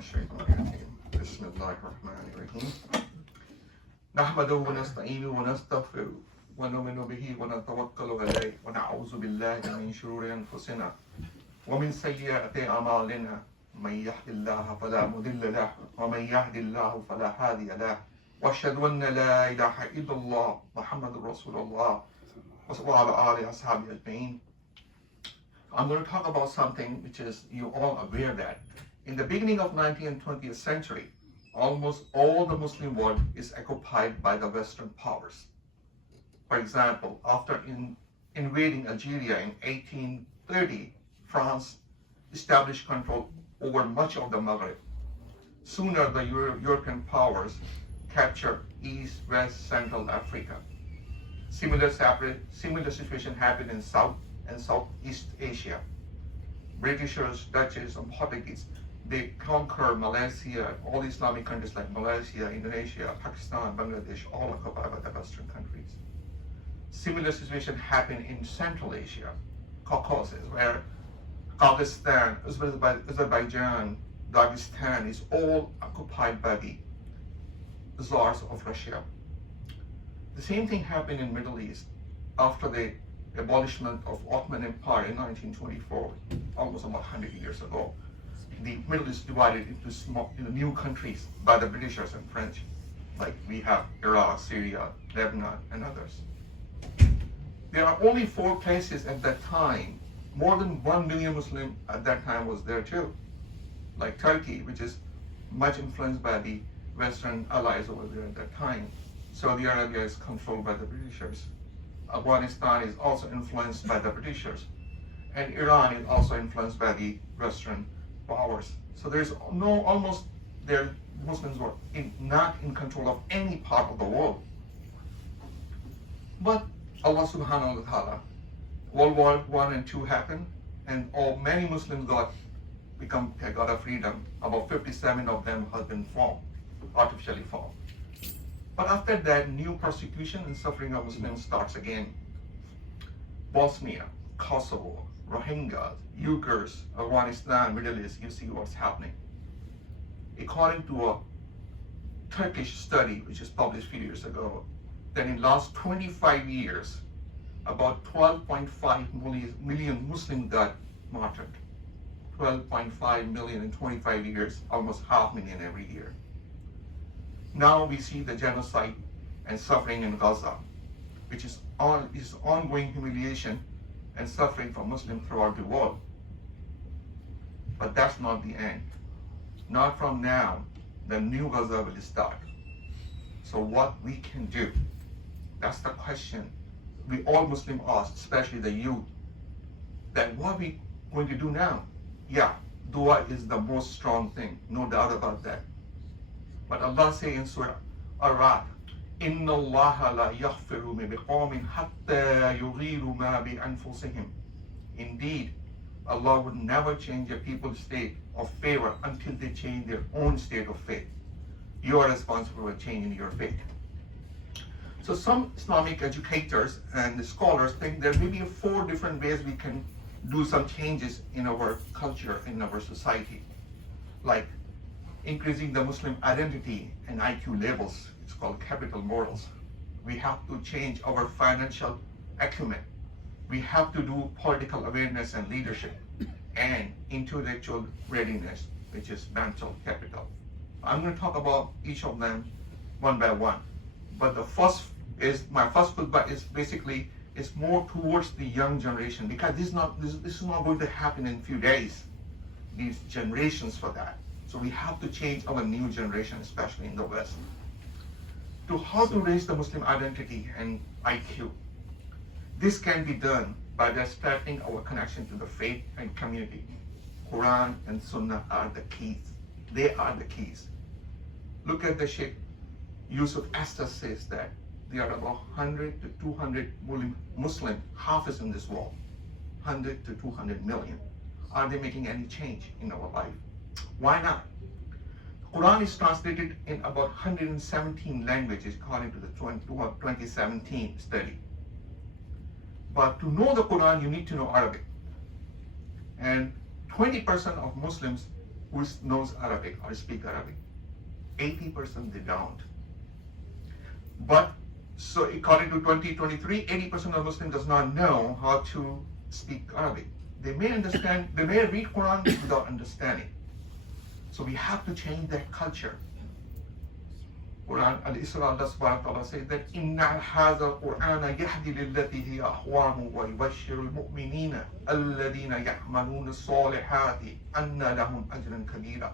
الشيطان الرجيم بسم الله الرحمن الرحيم نحمده ونستعينه ونستغفره ونؤمن به ونتوكل عليه ونعوذ بالله من شرور أنفسنا ومن سيئات أعمالنا من يهد الله فلا مضل له ومن يهد الله فلا هادي له وأشهد أن لا إله إلا الله محمد رسول الله وعلى آله وصحبه أجمعين. I'm going to talk about something which is you all aware that in the beginning of 19th and 20th century, almost all the Muslim world is occupied by the Western powers. For example, after invading Algeria in 1830, France established control over much of the Maghreb. Sooner, the European powers captured East, West, Central Africa. Similar situation happened in South and Southeast Asia. Britishers, Dutchess, and Portuguese, they conquer Malaysia, all Islamic countries like Malaysia, Indonesia, Pakistan, Bangladesh, all occupied by the Western countries. Similar situation happened in Central Asia, Caucasus, where Kazakhstan, Azerbaijan, Dagestan is all occupied by the Tsars of Russia. The same thing happened in Middle East after the abolishment of Ottoman Empire in 1924, almost about 100 years ago. The Middle East divided into new countries by the Britishers and French, like we have Iraq, Syria, Lebanon, and others. There are only 4 places at that time. More than 1 million Muslim at that time was there too, like Turkey, which is much influenced by the Western allies over there at that time. Saudi Arabia is controlled by the Britishers. Afghanistan is also influenced by the Britishers, and Iran is also influenced by the Western powers. So there's Muslims were not in control of any part of the world. But Allah subhanahu wa ta'ala, World War I and II happened, and many Muslims got a freedom. About 57 of them have been artificially formed. But after that, new persecution and suffering of Muslims starts again. Bosnia, Kosovo, Rohingyas, Uyghurs, Afghanistan, Middle East, you see what's happening. According to a Turkish study, which was published a few years ago, that in the last 25 years, about 12.5 million Muslims got martyred. 12.5 million in 25 years, almost 500,000 every year. Now we see the genocide and suffering in Gaza, which is ongoing humiliation and suffering for Muslims throughout the world. But that's not the end. Not from now, the new Gaza will start. So what we can do? That's the question we all Muslims ask, especially the youth, that what are we going to do now? Yeah, dua is the most strong thing, no doubt about that. But Allah says in Surah Ar-Ra'd, إِنَّ اللَّهَ لَا يَغْفِرُ بِقَوْمٍ حَتَّى يُغِيرُوا مَا بِأَنفُسِهِمْ. Indeed, Allah would never change a people's state of favor until they change their own state of faith. You are responsible for changing your faith. So some Islamic educators and scholars think there may be 4 different ways we can do some changes in our culture, in our society, like increasing the Muslim identity and IQ levels. It's called capital morals. We have to change our financial acumen. We have to do political awareness and leadership, and intellectual readiness, which is mental capital. I'm going to talk about each of them one by one. But my first khutbah is basically more towards the young generation, because this is not going to happen in a few days. These generations for that. So we have to change our new generation, especially in the West. How to raise the Muslim identity and IQ. This can be done by respecting our connection to the faith and community. Quran and Sunnah are the keys. They are the keys. Look at the Sheikh Yusuf Estes says that there are about 100 to 200 Muslim Hafiz in this world. 100 to 200 million. Are they making any change in our life? Why not? The Quran is translated in about 117 languages according to the 2017 study. But to know the Quran, you need to know Arabic. And 20% of Muslims who knows Arabic or speak Arabic. 80% they don't. But so according to 2023, 80% of Muslims does not know how to speak Arabic. They may understand, they may read Quran without understanding. So we have to change that culture. Quran al-Isra, Allah subhanahu wa ta'ala says that inna hadha al-Qur'ana yahdi lillati hiya ahwamu wa yubashshiru al-mu'minina alladhina ya'maluna as-salihati anna lahum ajran kabira.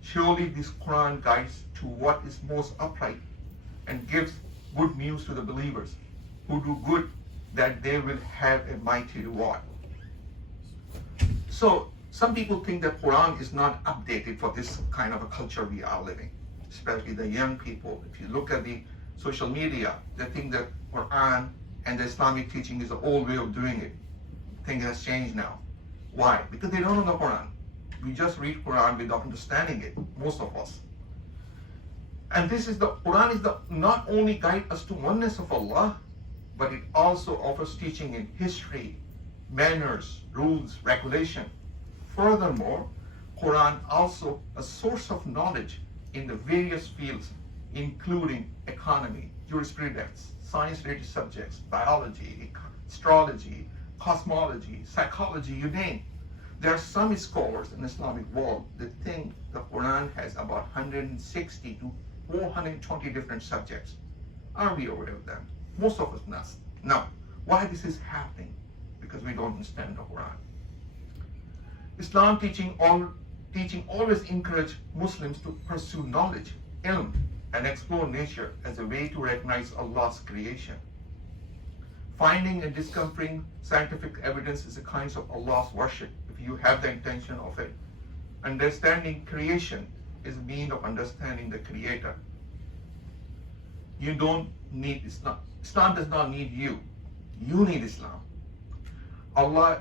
Surely this Quran guides to what is most upright and gives good news to the believers who do good, that they will have a mighty reward. So some people think that Quran is not updated for this kind of a culture we are living, especially the young people. If you look at the social media, they think that Quran and the Islamic teaching is the old way of doing it. Things has changed now. Why? Because they don't know the Quran. We just read Quran without understanding it, most of us. And this is the Quran is the not only guide us to oneness of Allah, but it also offers teaching in history, manners, rules, regulation. Furthermore, Quran also a source of knowledge in the various fields, including economy, jurisprudence, science-related subjects, biology, astrology, cosmology, psychology, you name. There are some scholars in the Islamic world that think the Quran has about 160 to 420 different subjects. Are we aware of them? Most of us not. Now, why this is happening? Because we don't understand the Quran. Islam teaching always encourage Muslims to pursue knowledge, ilm, and explore nature as a way to recognize Allah's creation. Finding and discovering scientific evidence is a kind of Allah's worship if you have the intention of it. Understanding creation is a means of understanding the Creator. You don't need Islam. Islam does not need you. You need Islam. Allah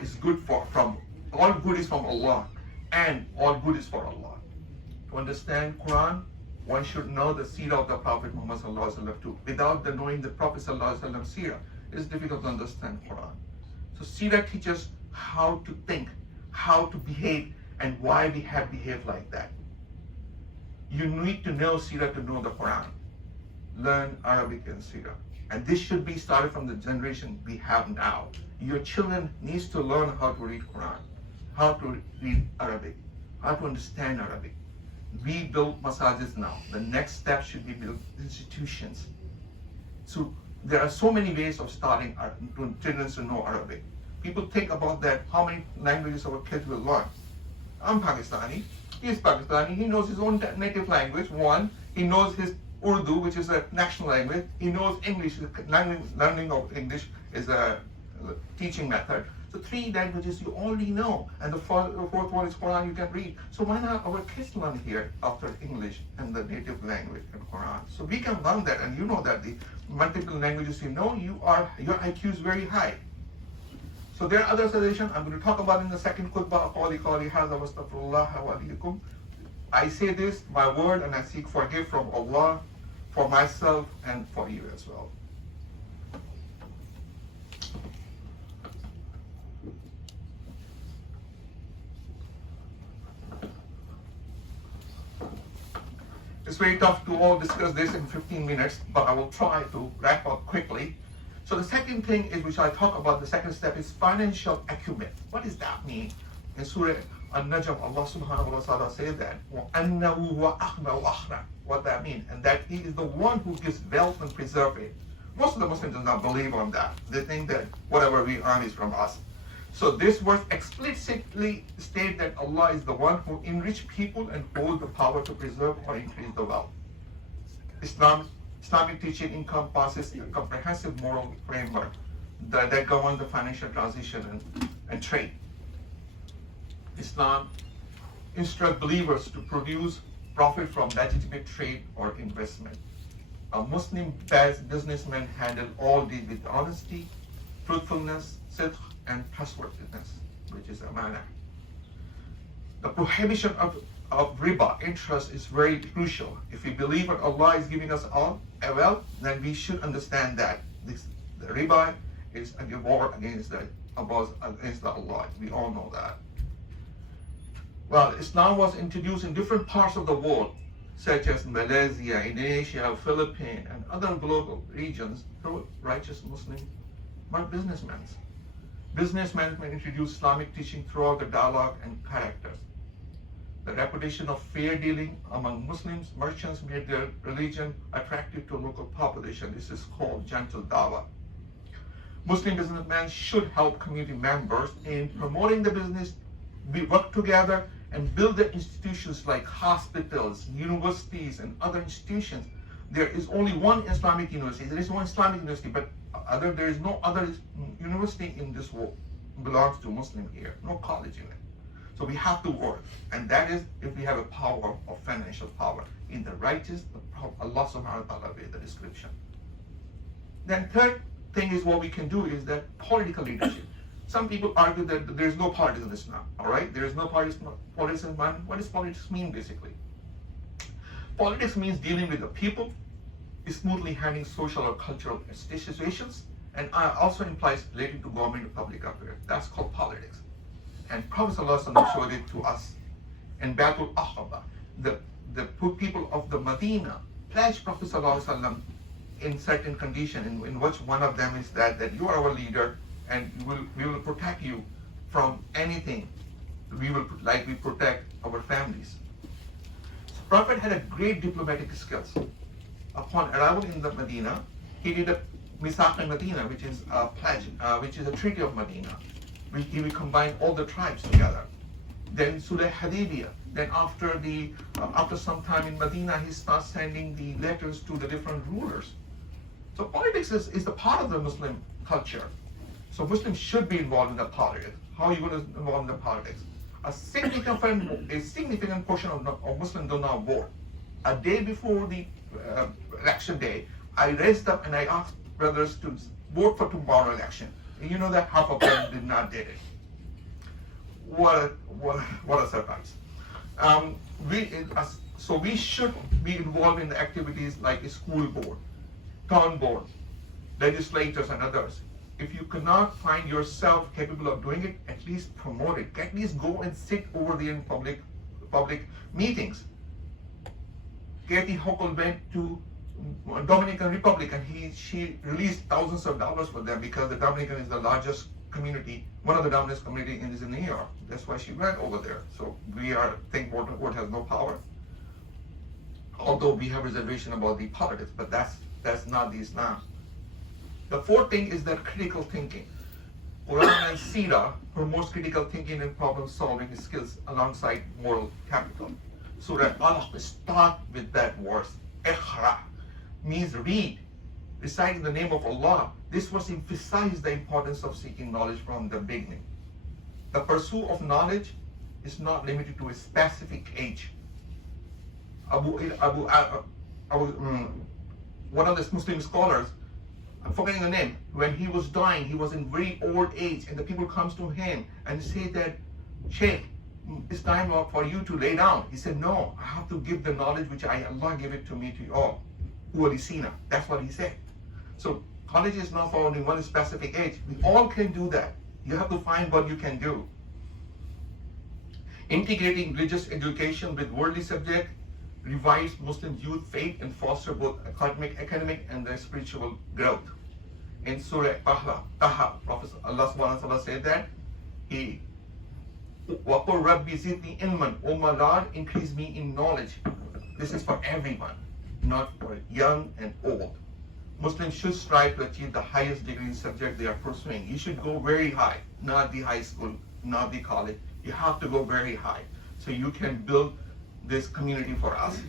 is good from all good is from Allah, and all good is for Allah. To understand Quran, one should know the seerah of the Prophet Muhammad sallallahu alaihi wasallam too. Without the knowing the Prophet sallallahu alaihi wasallam seerah, it's difficult to understand Quran. So seerah teaches how to think, how to behave, and why we have behaved like that. You need to know seerah to know the Quran. Learn Arabic and seerah. And this should be started from the generation we have now. Your children needs to learn how to read Quran, how to read Arabic, how to understand Arabic. We build masajid now. The next step should be build institutions. So there are so many ways of starting children to know Arabic. People think about that, how many languages our kids will learn. I'm Pakistani, he's Pakistani, he knows his own native language, one, he knows his Urdu, which is a national language, he knows English, learning of English is a teaching method. So 3 languages you already know, and the fourth one is Quran you can read. So why not our kids learn here after English and the native language and Quran? So we can learn that, and you know that the multiple languages you know, your IQ is very high. So there are other suggestions I'm going to talk about in the second khutbah. I say this, my word, and I seek forgive from Allah, for myself, and for you as well. It's very tough to all discuss this in 15 minutes, but I will try to wrap up quickly. So the second thing is, which I talk about, the second step is financial acumen. What does that mean? In Surah An-Najm, Allah subhanahu wa ta'ala says that, وَأَنَّهُ وَأَخْنَ وَأَخْرَى. What that means? And that He is the one who gives wealth and preserves it. Most of the Muslims do not believe on that. They think that whatever we earn is from us. So this verse explicitly states that Allah is the one who enriches people and holds the power to preserve or increase the wealth. Islamic teaching encompasses a comprehensive moral framework that governs the financial transition and trade. Islam instructs believers to produce profit from legitimate trade or investment. A Muslim businessman handles all these with honesty, truthfulness, sidq, and trustworthiness, which is amana. The prohibition of riba, interest, is very crucial. If we believe that Allah is giving us all wealth, then we should understand that the riba is a war against the Allah. We all know that. Well, Islam was introduced in different parts of the world, such as Malaysia, Indonesia, Philippines, and other global regions through righteous Muslim businessmen. Businessmen introduced Islamic teaching throughout the dialogue and characters. The reputation of fair dealing among Muslims merchants made their religion attractive to local population. This is called gentle dawah. Muslim businessmen should help community members in promoting the business, work together, and build the institutions like hospitals, universities, and other institutions. There is only one Islamic university. There is one Islamic university, but there is no other university in this world belongs to Muslim here. No college in it. So we have to work, and that is if we have a power of financial power. In the righteous, Allah subhanahu wa ta'ala gave the description. Then third thing is what we can do is that political leadership. Some people argue that there is no politics in Islam. All right, there is no politics in Islam. What does politics mean basically? Politics means dealing with the people, smoothly handling social or cultural situations, and also implies relating to government and public affairs. That's called politics. And Prophet ﷺ showed it to us in Batul Aqaba. The people of the Medina pledged Prophet ﷺ in certain condition, in which one of them is that you are our leader, and we will protect you from anything. We protect our families. So Prophet had a great diplomatic skills. Upon arrival in the Medina, he did a Misaq al-Medina, which is a pledge, which is a treaty of Medina. He will combine all the tribes together. Then Sulh Hudaybiyah. Then after some time in Medina, he starts sending the letters to the different rulers. So politics is the part of the Muslim culture. So Muslims should be involved in the politics. How are you going to involve in the politics? A significant portion of Muslims do not vote. A day before the election day, I raised up and I asked brothers to vote for tomorrow election. You know that half of them did not did it. What a surprise. So we should be involved in the activities like a school board, town board, legislators and others. If you cannot find yourself capable of doing it, at least promote it. At least go and sit over there in public meetings. Kathy Hochul went to Dominican Republic and she released thousands of dollars for them because the Dominican is the largest community, one of the dominant community is in New York. That's why she went over there. So we think vote has no power. Although we have reservation about the politics, but that's not the Islam. The fourth thing is that critical thinking. Quran and Sirah promotes critical thinking and problem solving skills alongside moral capital. Surah Alaq start with that verse. Iqra means read, reciting the name of Allah. This verse emphasizes the importance of seeking knowledge from the beginning. The pursuit of knowledge is not limited to a specific age. One of the Muslim scholars, I'm forgetting the name, when he was dying, he was in very old age, and the people comes to him and say that, Sheikh, it's time for you to lay down. He said, no, I have to give the knowledge which Allah gave it to me to you all. Uwalisina. That's what he said. So college is not for only one specific age. We all can do that. You have to find what you can do. Integrating religious education with worldly subject revives Muslim youth faith and foster both academic and their spiritual growth. In Surah Taha, Prophet Allah subhanahu wa ta'ala said that Waqur Rabbi zidni ilman, O my Lord, increase me in knowledge. This is for everyone, not for young and old. Muslims should strive to achieve the highest degree in subject they are pursuing. You should go very high, not the high school, not the college. You have to go very high so you can build this community for us.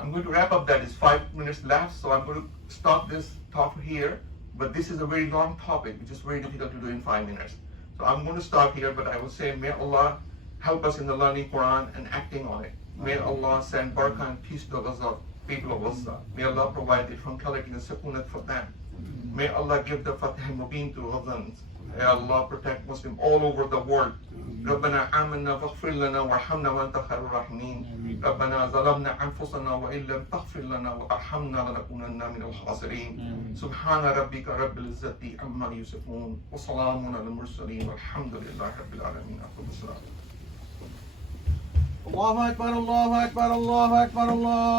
I'm going to wrap up that. It's 5 minutes left, so I'm going to stop this talk here. But this is a very long topic, which is very difficult to do in 5 minutes. So I'm going to stop here, but I will say, may Allah help us in the learning Quran and acting on it. May Allah send barakah and peace to the Gaza, people of Gaza. May Allah provide the tranquility and sukunat for them. May Allah give the Fatih Mubin to Gazans. May Allah protect Muslims all over the world. ربنا آمنا فاغفر لنا وارحمنا وأنت خير الراحمين. ربنا ظلمنا أنفسنا وإن لم تغفر لنا وترحمنا لنكونن من الخاسرين. سبحان ربك رب العزة عما يصفون وسلام على المرسلين والحمد لله رب العالمين. Allahu Akbar, Allahu Akbar, Allahu Akbar, Allah.